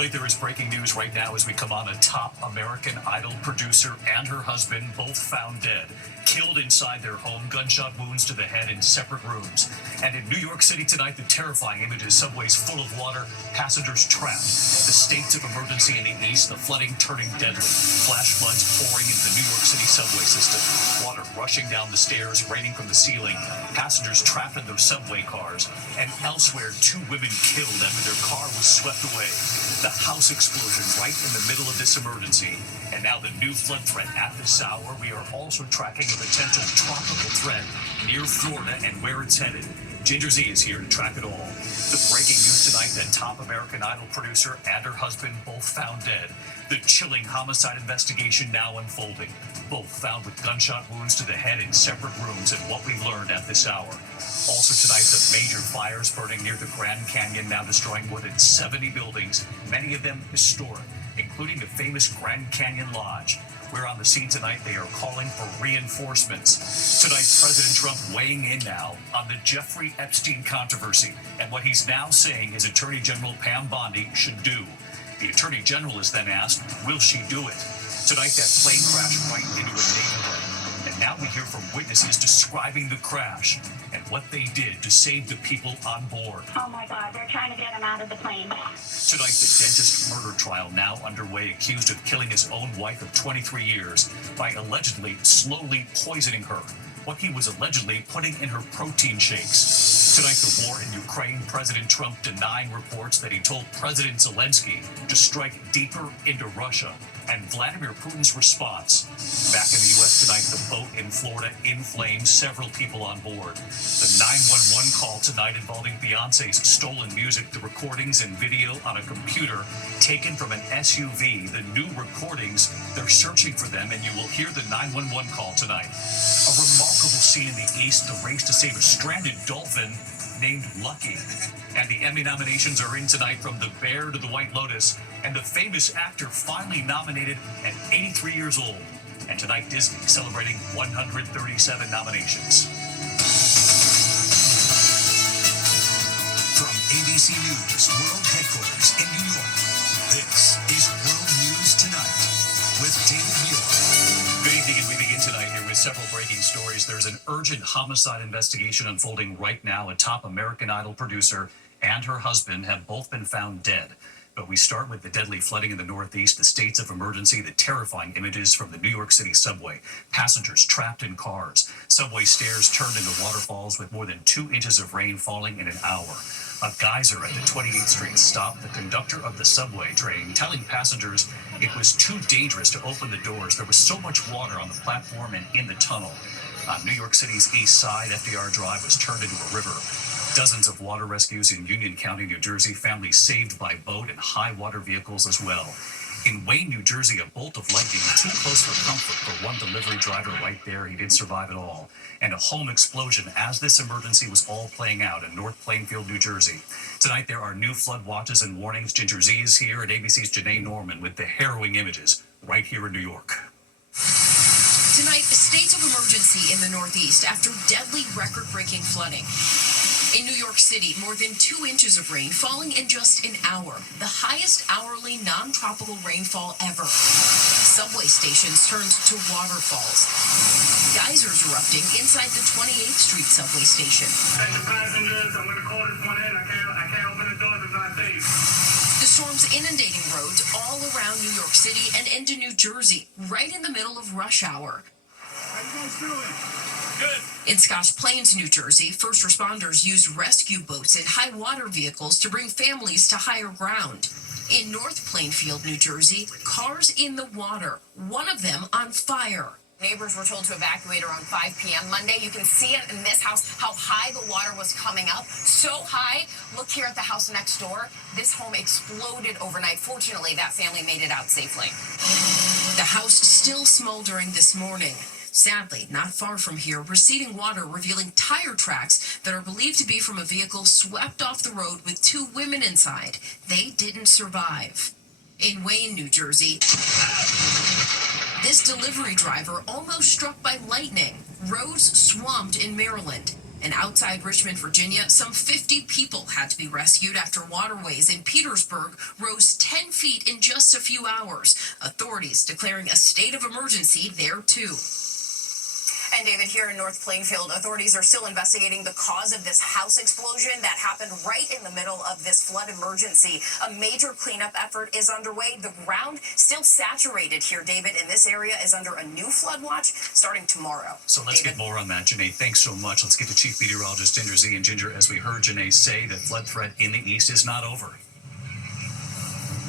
Tonight there is breaking news right now as we come on. A top American Idol producer and her husband both found dead, killed inside their home, gunshot wounds to the head in separate rooms. And in New York City tonight, the terrifying images, subways full of water, passengers trapped, the states of emergency in the east, the flooding turning deadly, flash floods pouring into the New York City subway system, water rushing down the stairs, raining from the ceiling, passengers trapped in those subway cars, and elsewhere 2 women killed after their car was swept away. The house explosion right in the middle of this emergency. And now the new flood threat at this hour. We are also tracking a potential tropical threat near Florida and where it's headed. Ginger Z is here to track it all. The breaking news tonight that top American Idol producer and her husband both found dead. The chilling homicide investigation now unfolding. Both found with gunshot wounds to the head in separate rooms, and what we learned at this hour. Also tonight, the major fires burning near the Grand Canyon, now destroying more than 70 buildings, many of them historic, including the famous Grand Canyon Lodge. We're on the scene tonight. They are calling for reinforcements. Tonight, President Trump weighing in now on the Jeffrey Epstein controversy and what he's now saying his Attorney General Pam Bondi should do. The Attorney General is then asked, will she do it? Tonight, that plane crashed right into a neighborhood. And now we hear from witnesses describing the crash and what they did to save the people on board. Oh my God, they're trying to get him out of the plane. Tonight, the dentist murder trial now underway, accused of killing his own wife of 23 years by allegedly slowly poisoning her. What he was allegedly putting in her protein shakes. Tonight, the war in Ukraine, President Trump denying reports that he told President Zelensky to strike deeper into Russia. And Vladimir Putin's response. Back in the U.S. tonight, the boat in Florida in flames, several people on board. The 911 call tonight involving Beyonce's stolen music, the recordings and video on a computer taken from an SUV. The new recordings, they're searching for them, and you will hear the 911 call tonight. A remarkable scene in the East, the race to save a stranded dolphin named Lucky. And the Emmy nominations are in tonight, from The Bear to The White Lotus, and the famous actor finally nominated at 83 years old. And tonight, Disney celebrating 137 nominations. From ABC News World Headquarters in New York, this is World News Tonight with David Muir. Good evening, and we begin tonight here with several breaking stories. There's an urgent homicide investigation unfolding right now. A top American Idol producer and her husband have both been found dead. But we start with the deadly flooding in the Northeast, the states of emergency, the terrifying images from the New York City subway, passengers trapped in cars, subway stairs turned into waterfalls with more than 2 inches of rain falling in an hour. A geyser at the 28th Street stopped the conductor of the subway train, telling passengers it was too dangerous to open the doors. There was so much water on the platform and in the tunnel. On New York City's east side, FDR Drive was turned into a river. Dozens of water rescues in Union County, New Jersey, families saved by boat and high water vehicles as well. In Wayne, New Jersey, a bolt of lightning too close for comfort for one delivery driver right there. He didn't survive at all. And a home explosion as this emergency was all playing out in North Plainfield, New Jersey. Tonight, there are new flood watches and warnings. Ginger Z is here, and ABC's Janae Norman with the harrowing images right here in New York. Tonight, a state of emergency in the Northeast after deadly record-breaking flooding. In New York City, more than 2 inches of rain falling in just an hour, the highest hourly non-tropical rainfall ever. Subway stations turned to waterfalls. Geysers erupting inside the 28th Street subway station. Hey, the passengers, I'm going to call this one in. I can't open the doors, it's not safe. The storms inundating roads all around New York City and into New Jersey, right in the middle of rush hour. How you guys doing? Good. In Scotch Plains, New Jersey, first responders used rescue boats and high water vehicles to bring families to higher ground. In North Plainfield, New Jersey, cars in the water, one of them on fire. Neighbors were told to evacuate around 5 p.m. Monday. You can see it in this house, how high the water was coming up. So high. Look here at the house next door. This home exploded overnight. Fortunately, that family made it out safely. The house still smoldering this morning. Sadly, not far from here, receding water revealing tire tracks that are believed to be from a vehicle swept off the road with 2 women inside. They didn't survive. In Wayne, New Jersey, this delivery driver almost struck by lightning. Roads swamped in Maryland. And outside Richmond, Virginia, some 50 people had to be rescued after waterways in Petersburg rose 10 feet in just a few hours. Authorities declaring a state of emergency there too. And David, here in North Plainfield, authorities are still investigating the cause of this house explosion that happened right in the middle of this flood emergency. A major cleanup effort is underway. The ground still saturated here, David, and this area is under a new flood watch starting tomorrow. So let's get more on that, Janae. Thanks so much. Let's get to Chief Meteorologist Ginger Z. And Ginger, as we heard Janae say, the flood threat in the east is not over.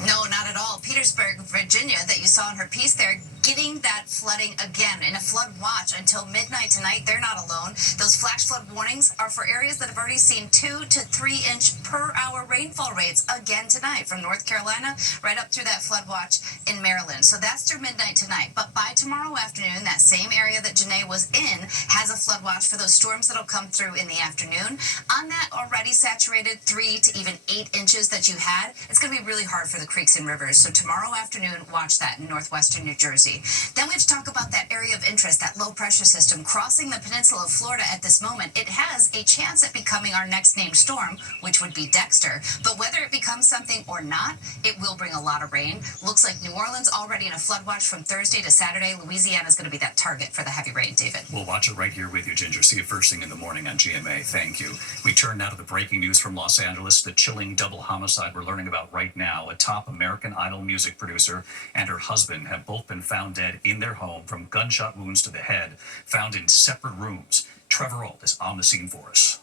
No, not at all. Petersburg, Virginia, that you saw in her piece there, getting that flooding again in a flood watch until midnight tonight. They're not alone. Those flash flood warnings are for areas that have already seen 2 to 3 inch per hour rainfall rates again tonight, from North Carolina right up through that flood watch in Maryland. So that's through midnight tonight. But by tomorrow afternoon, that same area that Janae was in has a flood watch for those storms that'll come through in the afternoon. On that already saturated 3 to even 8 inches that you had, it's going to be really hard for the creeks and rivers. So tomorrow afternoon, watch that in northwestern New Jersey. Then we have to talk about that area of interest, that low pressure system crossing the peninsula of Florida at this moment. It has a chance at becoming our next named storm, which would be Dexter. But whether it becomes something or not, it will bring a lot of rain. Looks like New Orleans already in a flood watch from Thursday to Saturday. Louisiana is going to be that target for the heavy rain, David. We'll watch it right here with you, Ginger. See you first thing in the morning on GMA. Thank you. We turn now to the breaking news from Los Angeles, the chilling double homicide we're learning about right now. A top American Idol music producer and her husband have both been found dead in their home from gunshot wounds to the head, found in separate rooms. Trevor Ault is on the scene for us.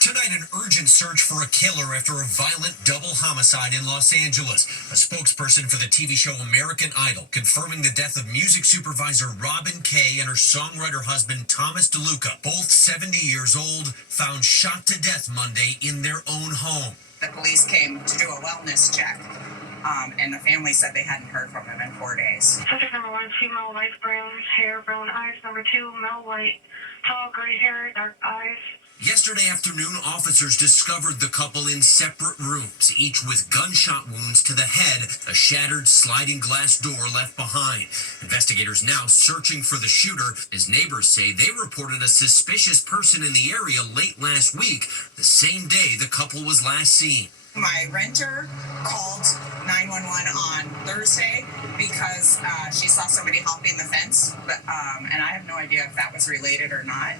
Tonight, an urgent search for a killer after a violent double homicide in Los Angeles. A spokesperson for the TV show American Idol confirming the death of music supervisor Robin Kay and her songwriter husband Thomas DeLuca, both 70 years old, found shot to death Monday in their own home. The police came to do a wellness check, and the family said they hadn't heard from him in 4 days. Subject number 1, female, light brown hair, brown eyes. Number 2, male, white, tall, gray hair, dark eyes. Yesterday afternoon, officers discovered the couple in separate rooms, each with gunshot wounds to the head, a shattered sliding glass door left behind. Investigators now searching for the shooter, as neighbors say they reported a suspicious person in the area late last week, the same day the couple was last seen. My renter called 911 on Thursday because she saw somebody hopping the fence, and I have no idea if that was related or not.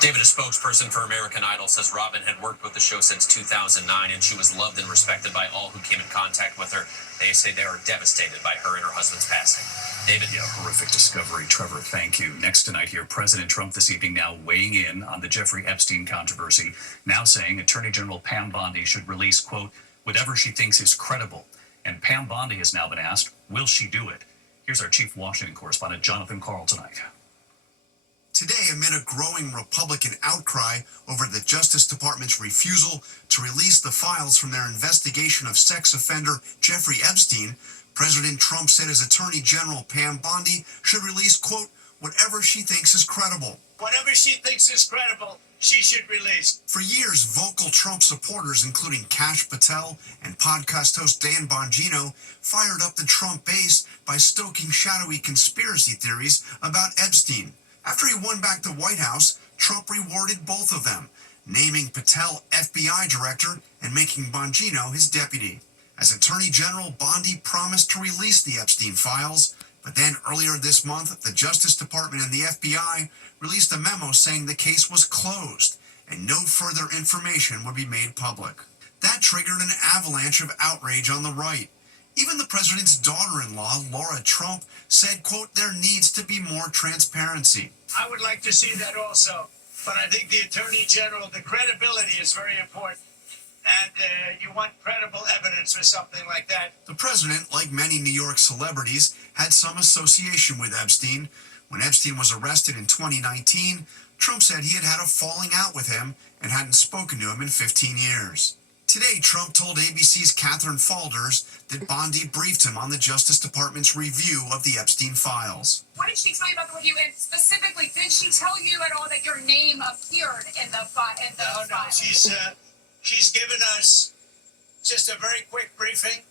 David, a spokesperson for American Idol, says Robin had worked with the show since 2009, and she was loved and respected by all who came in contact with her. They say they are devastated by her and her husband's passing. David? Yeah, horrific discovery. Trevor, thank you. Next tonight here, President Trump this evening now weighing in on the Jeffrey Epstein controversy, now saying Attorney General Pam Bondi should release, quote, whatever she thinks is credible. And Pam Bondi has now been asked, will she do it? Here's our chief Washington correspondent, Jonathan Karl, tonight. Today, amid a growing Republican outcry over the Justice Department's refusal to release the files from their investigation of sex offender Jeffrey Epstein, President Trump said his Attorney General Pam Bondi should release, quote, whatever she thinks is credible. Whatever she thinks is credible, she should release. For years, vocal Trump supporters, including Kash Patel and podcast host Dan Bongino, fired up the Trump base by stoking shadowy conspiracy theories about Epstein. After he won back the White House, Trump rewarded both of them, naming Patel FBI director and making Bongino his deputy. As Attorney General, Bondi promised to release the Epstein files, but then earlier this month, the Justice Department and the FBI released a memo saying the case was closed and no further information would be made public. That triggered an avalanche of outrage on the right. Even the president's daughter-in-law, Laura Trump, said, quote, there needs to be more transparency. I would like to see that also, but I think the Attorney General, the credibility is very important, and you want credible evidence for something like that. The president, like many New York celebrities, had some association with Epstein. When Epstein was arrested in 2019, Trump said he had had a falling out with him and hadn't spoken to him in 15 years. Today, Trump told ABC's Catherine Falders that Bondi briefed him on the Justice Department's review of the Epstein files. What did she tell you about the review? And specifically, did she tell you at all that your name appeared in the file? No. She's given us just a very quick briefing,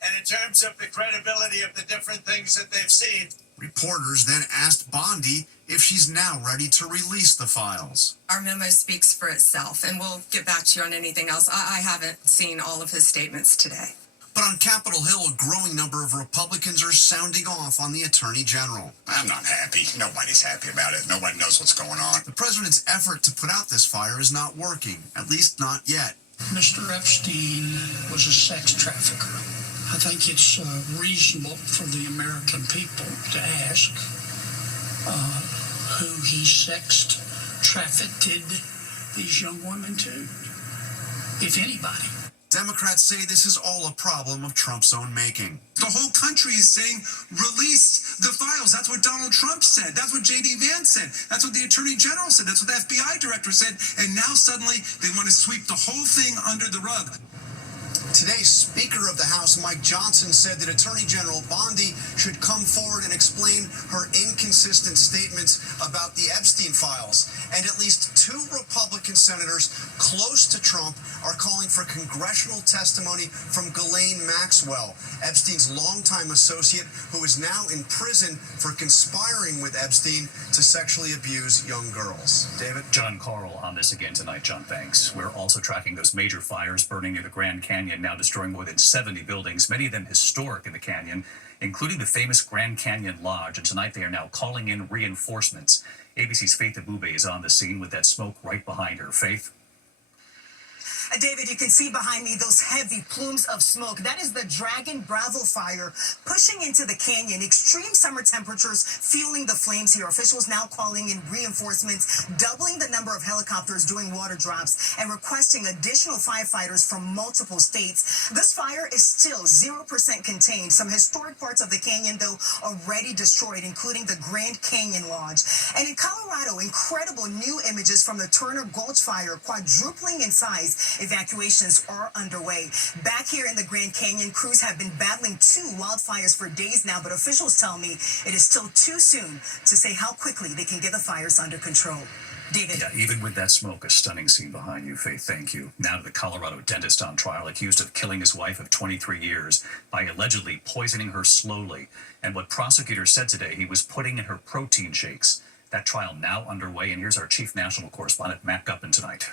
and in terms of the credibility of the different things that they've seen. Reporters then asked Bondi if she's now ready to release the files. Our memo speaks for itself, and we'll get back to you on anything else. I haven't seen all of his statements today. But on Capitol Hill, a growing number of Republicans are sounding off on the Attorney General. I'm not happy. Nobody's happy about it. Nobody knows what's going on. The president's effort to put out this fire is not working, at least not yet. Mr. Epstein was a sex trafficker. I think it's reasonable for the American people to ask who he sexed, trafficked these young women to, if anybody. Democrats say this is all a problem of Trump's own making. The whole country is saying, release the files. That's what Donald Trump said. That's what J.D. Vance said. That's what the Attorney General said. That's what the FBI director said. And now suddenly they want to sweep the whole thing under the rug. Today, Speaker of the House Mike Johnson said that Attorney General Bondi should come forward and explain her inconsistent statements about the Epstein files. And at least 2 Republican senators close to Trump are calling for congressional testimony from Ghislaine Maxwell, Epstein's longtime associate, who is now in prison for conspiring with Epstein to sexually abuse young girls. David? John Carl on this again tonight. John, thanks. We're also tracking those major fires burning near the Grand Canyon, now destroying more than 70 buildings, many of them historic in the canyon, including the famous Grand Canyon Lodge. And tonight they are now calling in reinforcements. ABC's Faith Abube is on the scene with that smoke right behind her. Faith? David, you can see behind me those heavy plumes of smoke. That is the Dragon Bravo fire pushing into the canyon. Extreme summer temperatures fueling the flames here. Officials now calling in reinforcements, doubling the number of helicopters doing water drops, and requesting additional firefighters from multiple states. This fire is still 0% contained. Some historic parts of the canyon, though, already destroyed, including the Grand Canyon Lodge. And in Colorado, incredible new images from the Turner Gulch fire, quadrupling in size. Evacuations are underway. Back here in the Grand Canyon, crews have been battling 2 wildfires for days now, but officials tell me it is still too soon to say how quickly they can get the fires under control. David. Yeah, even with that smoke, a stunning scene behind you, Faith. Thank you. Now to the Colorado dentist on trial, accused of killing his wife of 23 years by allegedly poisoning her slowly. And what prosecutors said today, he was putting in her protein shakes. That trial now underway, and here's our chief national correspondent, Matt Guppin, tonight.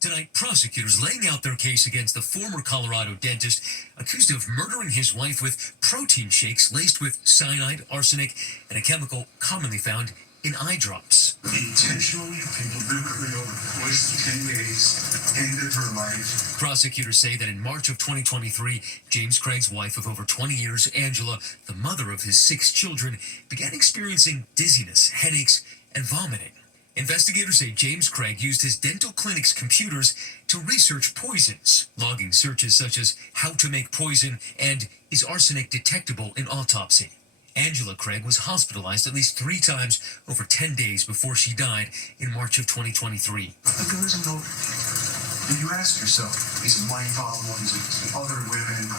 Tonight, prosecutors laying out their case against the former Colorado dentist accused of murdering his wife with protein shakes laced with cyanide, arsenic, and a chemical commonly found in eye drops. Intentionally and deliberately over the course of 10 days, ended her life. Prosecutors say that in March of 2023, James Craig's wife of over 20 years, Angela, the mother of his 6 children, began experiencing dizziness, headaches, and vomiting. Investigators say James Craig used his dental clinic's computers to research poisons, logging searches such as how to make poison and is arsenic detectable in autopsy. Angela Craig was hospitalized at least 3 times over 10 days before she died in March of 2023. But there was a motive. And you ask yourself, is it my problems, is it other women?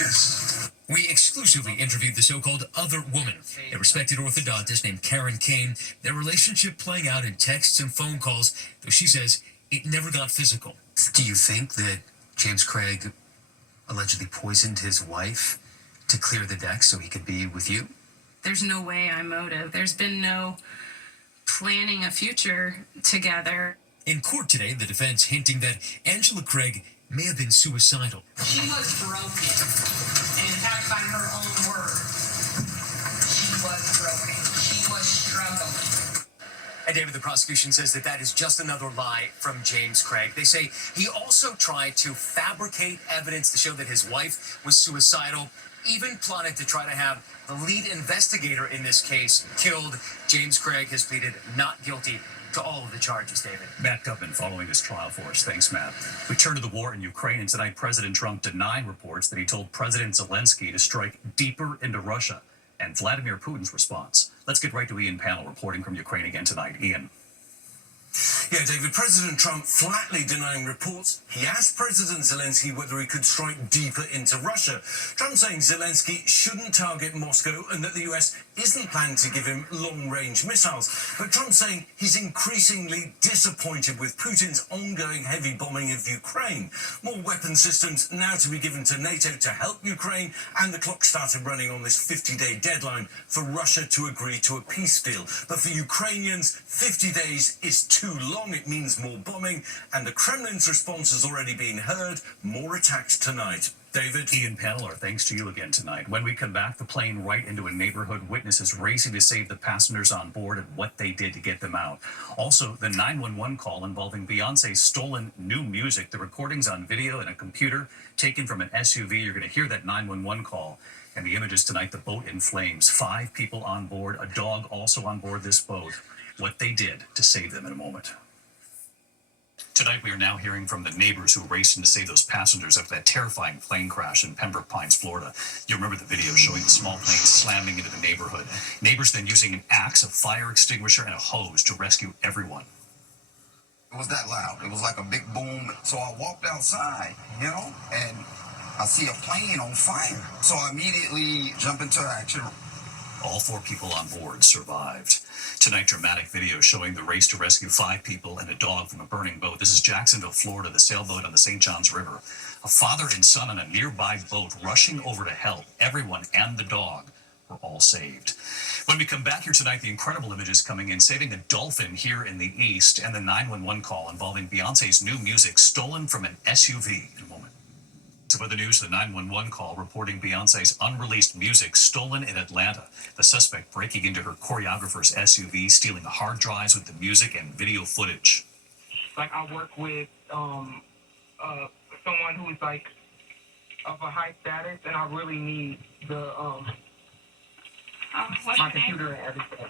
Yes. We exclusively interviewed the so-called other woman, a respected orthodontist named Karen Kane, their relationship playing out in texts and phone calls, though she says it never got physical. Do you think that James Craig allegedly poisoned his wife to clear the deck so he could be with you? There's no way I'm motive. There's been no planning a future together. In court today, the defense hinting that Angela Craig may have been suicidal. She was broken. And in fact, by her own word, she was broken. She was struggling. And David, the prosecution says that that is just another lie from James Craig. They say he also tried to fabricate evidence to show that his wife was suicidal, even plotted to try to have the lead investigator in this case killed. James Craig has pleaded not guilty to all of the charges, David. Matt Guppin following this trial for us. Thanks, Matt. We turn to the war in Ukraine, and tonight President Trump denying reports that he told President Zelensky to strike deeper into Russia, and Vladimir Putin's response. Let's get right to Ian Pannell reporting from Ukraine again tonight. Ian. Yeah, David, President Trump flatly denying reports. He asked President Zelensky whether he could strike deeper into Russia. Trump saying Zelensky shouldn't target Moscow and that the US isn't planning to give him long-range missiles. But Trump's saying he's increasingly disappointed with Putin's ongoing heavy bombing of Ukraine. More weapon systems now to be given to NATO to help Ukraine, and the clock started running on this 50-day deadline for Russia to agree to a peace deal. But for Ukrainians, 50 days is too long. It means more bombing, and the Kremlin's response has already been heard. More attacks tonight. David? Ian Paneler, thanks to you again tonight. When we come back, the plane right into a neighborhood, witnesses racing to save the passengers on board and what they did to get them out. Also, the 911 call involving Beyonce's stolen new music, the recordings on video and a computer taken from an SUV. You're going to hear that 911 call. And the images tonight, the boat in flames. 5 people on board, a dog also on board this boat. What they did to save them in a moment. Tonight, we are now hearing from the neighbors who raced in to save those passengers after that terrifying plane crash in Pembroke Pines, Florida. You remember the video showing the small plane slamming into the neighborhood. Neighbors then using an axe, a fire extinguisher, and a hose to rescue everyone. It was that loud. It was like a big boom. So I walked outside, and I see a plane on fire. So I immediately jump into action. All 4 people on board survived. Tonight, dramatic video showing the race to rescue 5 people and a dog from a burning boat. This is Jacksonville, Florida, the sailboat on the St. Johns River. A father and son on a nearby boat rushing over to help. Everyone and the dog were all saved. When we come back here tonight, the incredible images coming in, saving a dolphin here in the east, and the 911 call involving Beyonce's new music stolen from an SUV in a moment. To other news, the 911 call reporting Beyonce's unreleased music stolen in Atlanta. The suspect breaking into her choreographer's SUV, stealing hard drives with the music and video footage. Like, I work with someone who is like of a high status, and I really need the my computer and everything.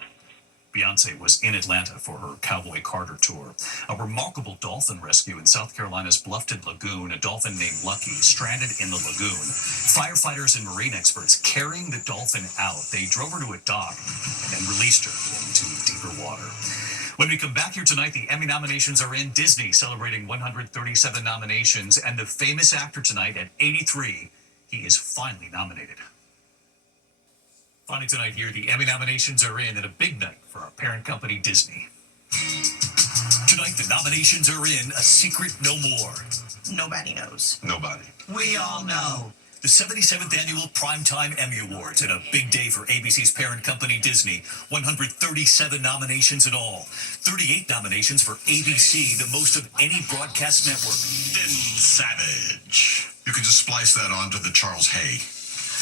Beyonce was in Atlanta for her Cowboy Carter tour. A remarkable dolphin rescue in South Carolina's Bluffton Lagoon. A dolphin named Lucky stranded in the lagoon. Firefighters and marine experts carrying the dolphin out. They drove her to a dock and then released her into deeper water. When we come back here tonight, the Emmy nominations are in. Disney celebrating 137 nominations, and the famous actor tonight at 83, he is finally nominated. Finally tonight here, the Emmy nominations are in, and a big night for our parent company, Disney. Tonight, the nominations are in. A secret no more. Nobody knows. Nobody. We all know. The 77th Annual Primetime Emmy Awards, and a big day for ABC's parent company, Disney. 137 nominations in all. 38 nominations for ABC, the most of any broadcast network. Ben Savage. You can just splice that onto the Charles Hay.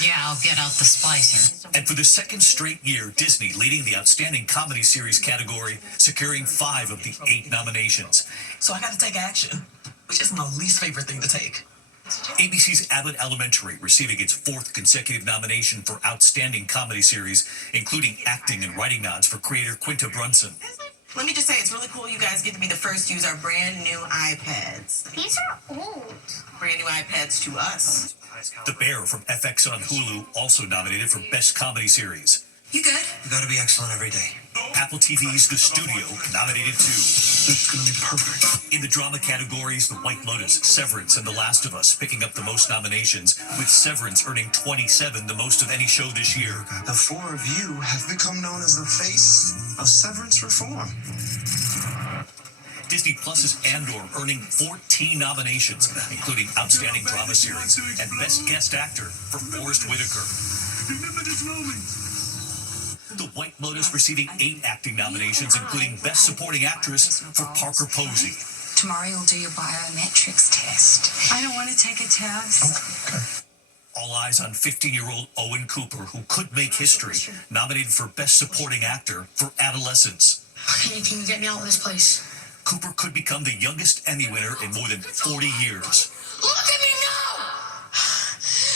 Yeah, I'll get out the splicer. And for the second straight year, Disney leading the Outstanding Comedy Series category, securing 5 of the 8 nominations. So I got to take action, which is my least favorite thing to take. ABC's Abbott Elementary receiving its 4th consecutive nomination for Outstanding Comedy Series, including acting and writing nods for creator Quinta Brunson. Let me just say, it's really cool you guys get to be the first to use our brand new iPads. These are old. Brand new iPads to us. The Bear from FX on Hulu also nominated for Best Comedy Series. You good? You gotta be excellent every day. Apple TV's The Studio nominated too. This is gonna be perfect. In the drama categories, The White Lotus, Severance, and The Last of Us picking up the most nominations, with Severance earning 27, the most of any show this year. The 4 of you have become known as the face of severance reform. Disney Plus's Andor earning 14 nominations, including Outstanding Drama Series and Best Guest Actor for Forrest Whitaker. Remember this moment. The White Lotus receiving 8 acting nominations, including Best Supporting Actress for Parker Posey. Tomorrow you'll do your biometrics test. I don't want to take a test. All eyes on 15-year-old Owen Cooper, who could make history, nominated for Best Supporting Actor for Adolescence. Can you get me out of this place? Cooper could become the youngest Emmy winner in more than 40 years. Look at me now!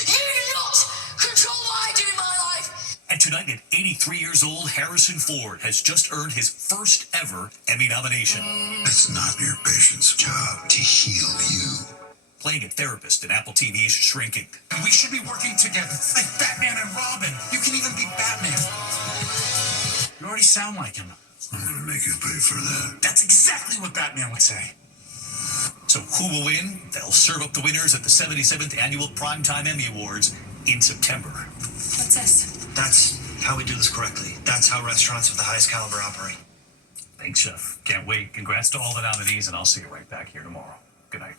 You do not control what I do in my life! And tonight, at 83 years old, Harrison Ford has just earned his first ever Emmy nomination. It's not your patient's job to heal you. Playing a therapist in Apple TV's Shrinking. We should be working together, like Batman and Robin. You can even be Batman. You already sound like him. I'm gonna make you pay for that. That's exactly what Batman would say. So who will win? They'll serve up the winners at the 77th Annual Primetime Emmy Awards in September. What's this? That's how we do this correctly. That's how restaurants of the highest caliber operate. Thanks, Chef. Can't wait. Congrats to all the nominees, and I'll see you right back here tomorrow. Good night.